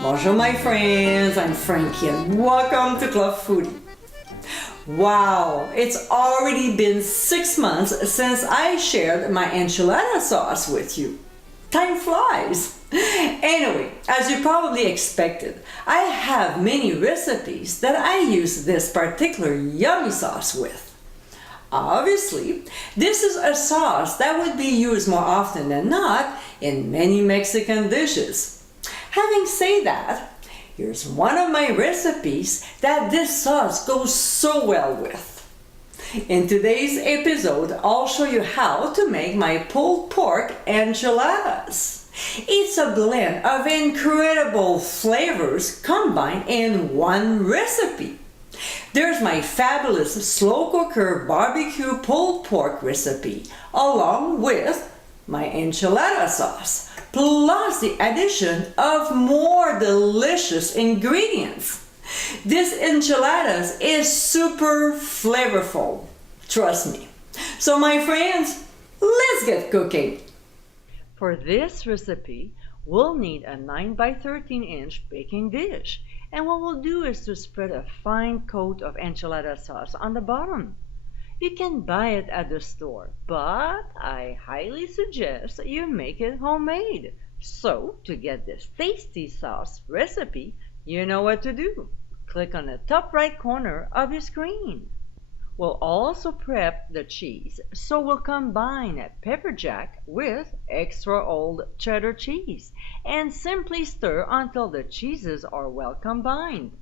Bonjour my friends, I'm Frankie and welcome to Club Foodie. Wow, it's already been 6 months since I shared my enchilada sauce with you. Time flies. Anyway, as you probably expected, I have many recipes that I use this particular yummy sauce with. Obviously, this is a sauce that would be used more often than not in many Mexican dishes. Having said that, here's one of my recipes that this sauce goes so well with. In today's episode, I'll show you how to make my pulled pork enchiladas. It's a blend of incredible flavors combined in one recipe. There's my fabulous slow cooker barbecue pulled pork recipe, along with my enchilada sauce, plus the addition of more delicious ingredients. This enchiladas is super flavorful, trust me. So my friends, let's get cooking. For this recipe, we'll need a 9 by 13 inch baking dish. And what we'll do is to spread a fine coat of enchilada sauce on the bottom. You can buy it at the store, but I highly suggest you make it homemade. So, to get this tasty sauce recipe, you know what to do. Click on the top right corner of your screen. We'll also prep the cheese, so we'll combine pepper jack with extra old cheddar cheese and simply stir until the cheeses are well combined.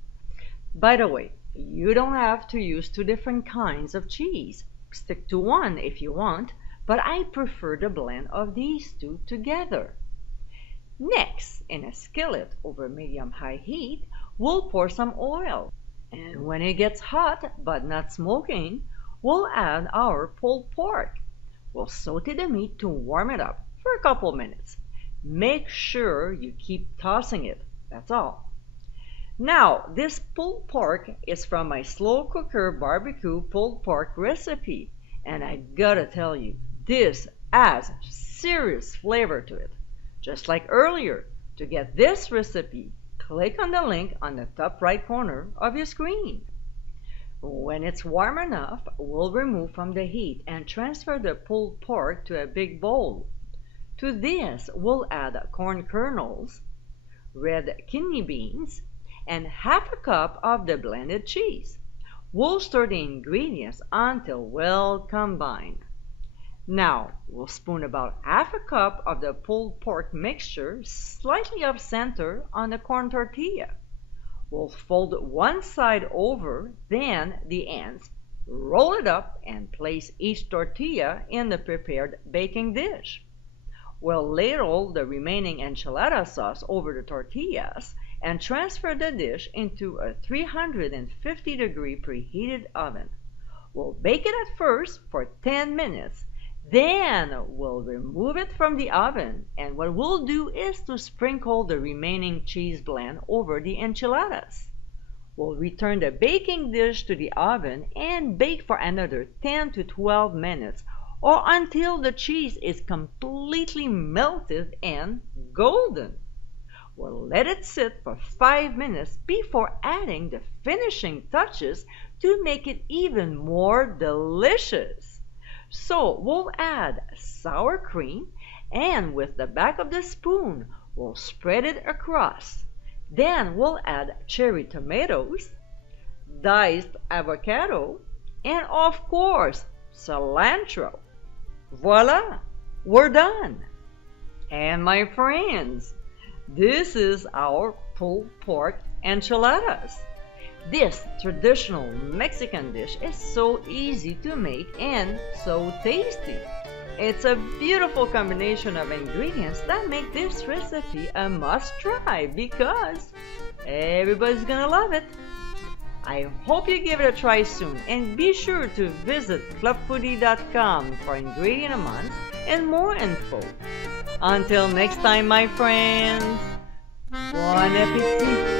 By the way, you don't have to use 2 different kinds of cheese. Stick to one if you want, but I prefer the blend of these 2 together. Next, in a skillet over medium-high heat, we'll pour some oil. And when it gets hot but not smoking, we'll add our pulled pork. We'll saute the meat to warm it up for a couple minutes. Make sure you keep tossing it, that's all. Now, this pulled pork is from my slow cooker barbecue pulled pork recipe. And I gotta tell you, this adds serious flavor to it. Just like earlier, to get this recipe, click on the link on the top right corner of your screen. When it's warm enough, we'll remove from the heat and transfer the pulled pork to a big bowl. To this, we'll add corn kernels, red kidney beans, and half a cup of the blended cheese. We'll stir the ingredients until well combined. Now, we'll spoon about half a cup of the pulled pork mixture slightly off center on the corn tortilla. We'll fold one side over, then the ends, roll it up, and place each tortilla in the prepared baking dish. We'll ladle the remaining enchilada sauce over the tortillas and transfer the dish into a 350-degree preheated oven. We'll bake it at first for 10 minutes. Then we'll remove it from the oven, and what we'll do is to sprinkle the remaining cheese blend over the enchiladas. We'll return the baking dish to the oven and bake for another 10 to 12 minutes or until the cheese is completely melted and golden. We'll let it sit for 5 minutes before adding the finishing touches to make it even more delicious. So we'll add sour cream, and with the back of the spoon, we'll spread it across. Then we'll add cherry tomatoes, diced avocado, and of course, cilantro. Voila! We're done! And my friends, this is our pulled pork enchiladas. This traditional Mexican dish is so easy to make and so tasty. It's a beautiful combination of ingredients that make this recipe a must-try because everybody's gonna love it. I hope you give it a try soon, and be sure to visit clubfoodie.com for ingredient amounts and more info. Until next time, my friends, bon appétit!